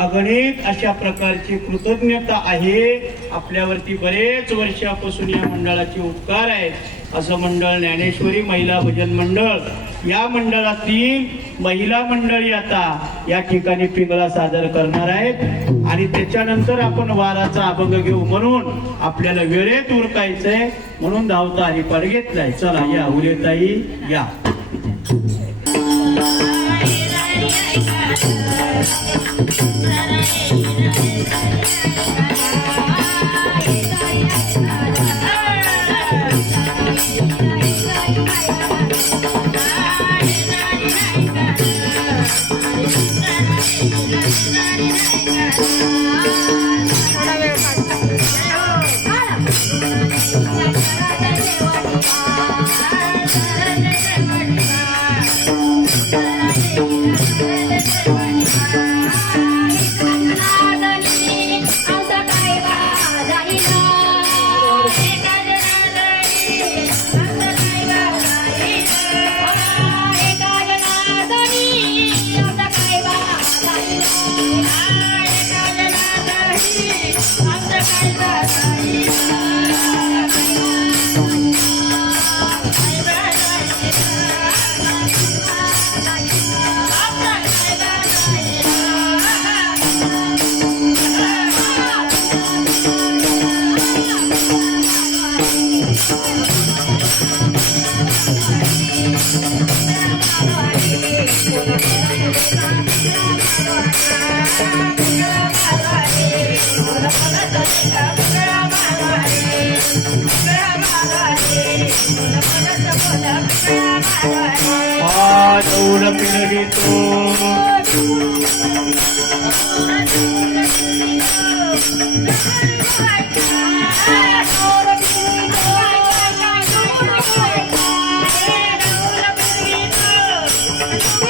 अगणित अशा प्रकारची कृतज्ञता आहे आपल्यावरती बरेच वर्षापासून या मंडळाचे उपकार आहेत असं मंडळ ज्ञानेश्वरी महिला भजन मंडळ या मंडळातील महिला मंडळी आता या ठिकाणी पिंगला सादर करणार आहेत आणि त्याच्यानंतर आपण वाराचा अभंग घेऊ म्हणून आपल्याला वेळेत उरकायचंय म्हणून धावता आणि पाड घेतलाय चला या उलेताई या Thank you. पादौर पिरवितो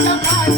I'm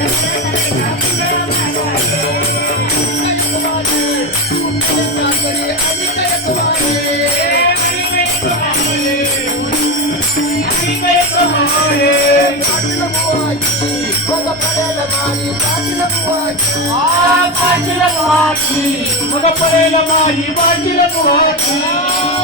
పాటిల పాటి మగపడేల మారి పాటిల పాటి